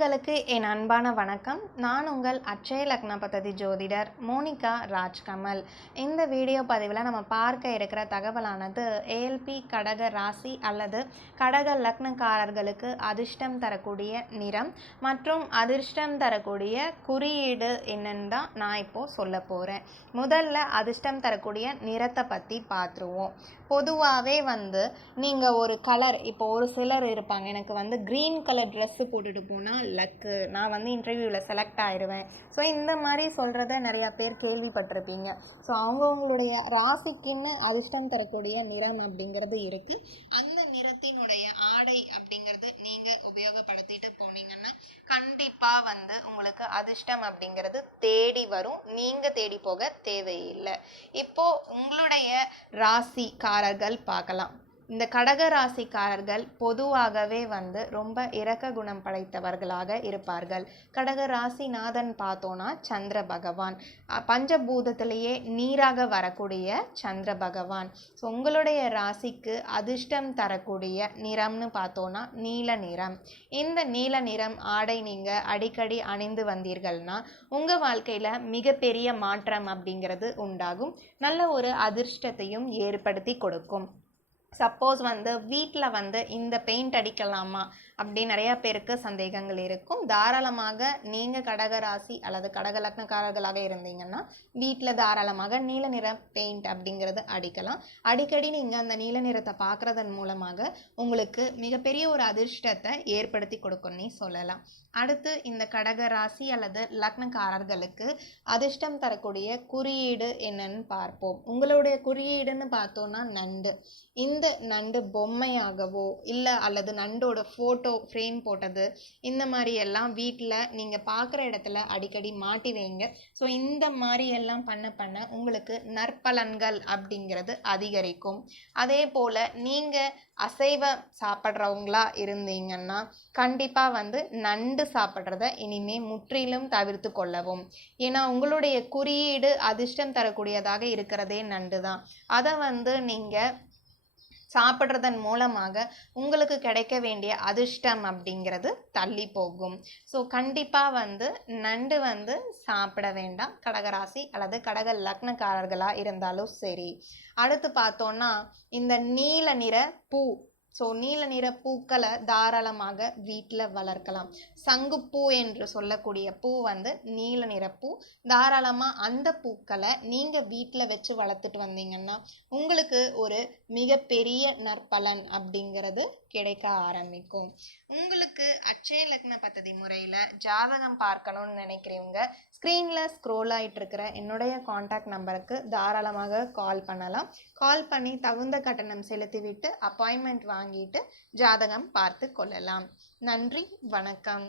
நேயர்களுக்கு என் அன்பான வணக்கம். நான் உங்கள் அட்சய லக்ன பத்ததி ஜோதிடர் மோனிகா ராஜ்கமல். இந்த வீடியோ பதிவில் நம்ம பார்க்க இருக்கிற தகவலானது ஏஎல்பி கடக ராசி அல்லது கடக லக்னக்காரர்களுக்கு அதிர்ஷ்டம் தரக்கூடிய நிறம் மற்றும் அதிர்ஷ்டம் தரக்கூடிய குறியீடு என்னன்னு தான் நான் இப்போது சொல்ல போகிறேன் முதல்ல அதிர்ஷ்டம் தரக்கூடிய நிறத்தை பற்றி பார்த்துருவோம். பொதுவாகவே வந்து நீங்கள் ஒரு கலர் இப்போ ஒரு சிலர் இருப்பாங்க. எனக்கு வந்து க்ரீன் கலர் ட்ரெஸ்ஸு போட்டுட்டு போனால் லக்கு நான் வந்து இன்டர்வியூவில் செலக்ட் ஆயிடுவேன் ஸோ இந்த மாதிரி சொல்கிறத நிறையா பேர் கேள்விப்பட்டிருப்பீங்க. ஸோ அவங்கவுங்களுடைய ராசிக்குன்னு அதிர்ஷ்டம் தரக்கூடிய நிறம் அப்படிங்கிறது இருக்குது அந்த நிறத்தினுடைய ஆடை அப்படிங்கிறது நீங்கள் உபயோகப்படுத்திட்டு போனீங்கன்னா கண்டிப்பாக வந்து உங்களுக்கு அதிர்ஷ்டம் அப்படிங்கிறது தேடி வரும். நீங்கள் தேடி போக தேவையில்லை. இப்போ உங்களுடைய ராசிக்காரர்கள் பார்க்கலாம். இந்த கடக ராசிக்காரர்கள் பொதுவாகவே வந்து ரொம்ப இரக்க குணம் படைத்தவர்களாக இருப்பார்கள். கடக ராசிநாதன் பார்த்தோன்னா சந்திர பகவான். பஞ்சபூதத்திலேயே நீராக வரக்கூடிய சந்திர பகவான். ஸோ உங்களுடைய ராசிக்கு அதிர்ஷ்டம் தரக்கூடிய நிறம்னு பார்த்தோன்னா நீல நிறம். இந்த நீல நிறம் ஆடை நீங்கள் அடிக்கடி அணிந்து வந்தீர்கள்னா உங்கள் வாழ்க்கையில் மிகப்பெரிய மாற்றம் அப்படிங்கிறது உண்டாகும். நல்ல ஒரு அதிர்ஷ்டத்தையும் ஏற்படுத்தி கொடுக்கும். சப்போஸ் வந்து வீட்டில் வந்து இந்த பெயிண்ட் அடிக்கலாமா? அப்படி நிறையா பேருக்கு சந்தேகங்கள் இருக்கும். தாராளமாக நீங்கள் கடக ராசி அல்லது கடக லக்னக்காரர்களாக இருந்தீங்கன்னா வீட்டில் தாராளமாக நீல நிற பெயிண்ட் அப்படிங்கிறது அடிக்கலாம். அடிக்கடி நீங்கள் அந்த நீல நிறத்தை பார்க்குறதன் மூலமாக உங்களுக்கு மிகப்பெரிய ஒரு அதிர்ஷ்டத்தை ஏற்படுத்தி கொடுக்கும்னே சொல்லலாம். அடுத்து இந்த கடக ராசி அல்லது லக்னக்காரர்களுக்கு அதிர்ஷ்டம் தரக்கூடிய குறியீடு என்னன்னு பார்ப்போம். உங்களுடைய குறியீடுன்னு பார்த்தோன்னா நண்டு. இந்த நண்டு பொம்மையாகவோ இல்லை அல்லது நண்டோட ஃபோட்டோ ஃப்ரேம் போட்டது இந்த மாதிரி எல்லாம் வீட்டில் நீங்கள் பார்க்குற இடத்துல அடிக்கடி மாட்டி வைங்க. ஸோ இந்த மாதிரி எல்லாம் பண்ண பண்ண உங்களுக்கு நற்பலன்கள் அப்படிங்கிறது அதிகரிக்கும். அதே போல் நீங்கள் அசைவம் சாப்பிட்றவங்களா இருந்தீங்கன்னா கண்டிப்பாக வந்து நண்டு சாப்பிட்றத இனிமே முற்றிலும் தவிர்த்து கொள்ளவும். ஏன்னா உங்களுடைய குறியீடு அதிர்ஷ்டம் தரக்கூடியதாக இருக்கிறதே நண்டு தான் அதை வந்து நீங்கள் சாப்பிட்றதன் மூலமாக உங்களுக்கு கிடைக்க வேண்டிய அதிர்ஷ்டம் அப்படிங்கிறது தள்ளி போகும். ஸோ கண்டிப்பாக வந்து நண்டு வந்து சாப்பிட வேண்டாம். கடகராசி அல்லது கடக லக்னக்காரர்களாக இருந்தாலும் சரி. அடுத்து பார்த்தோன்னா இந்த நீல நிற பூ ஸோ நீல நிற பூக்களை தாராளமாக வீட்டில் வளர்க்கலாம். சங்குப்பூ என்று சொல்லக்கூடிய பூ வந்து நீல நிற பூ. தாராளமாக அந்த பூக்களை நீங்கள் வீட்டில் வச்சு வளர்த்துட்டு வந்தீங்கன்னா உங்களுக்கு ஒரு மிகப்பெரிய நற்பலன் அப்படிங்கிறது கிடைக்க ஆரம்பிக்கும். உங்களுக்கு அச்சய லக்ன பத்ததி முறையில் ஜாதகம் பார்க்கணும்னு நினைக்கிறவங்க ஸ்க்ரீனில் ஸ்க்ரோல் ஆகிட்டு இருக்கிற என்னுடைய காண்டாக்ட் நம்பருக்கு தாராளமாக கால் பண்ணலாம். கால் பண்ணி தகுந்த கட்டணம் செலுத்திவிட்டு அப்பாயின்மெண்ட் வாங்கிட்டு ஜாதகம் பார்த்து கொள்ளலாம். நன்றி வணக்கம்.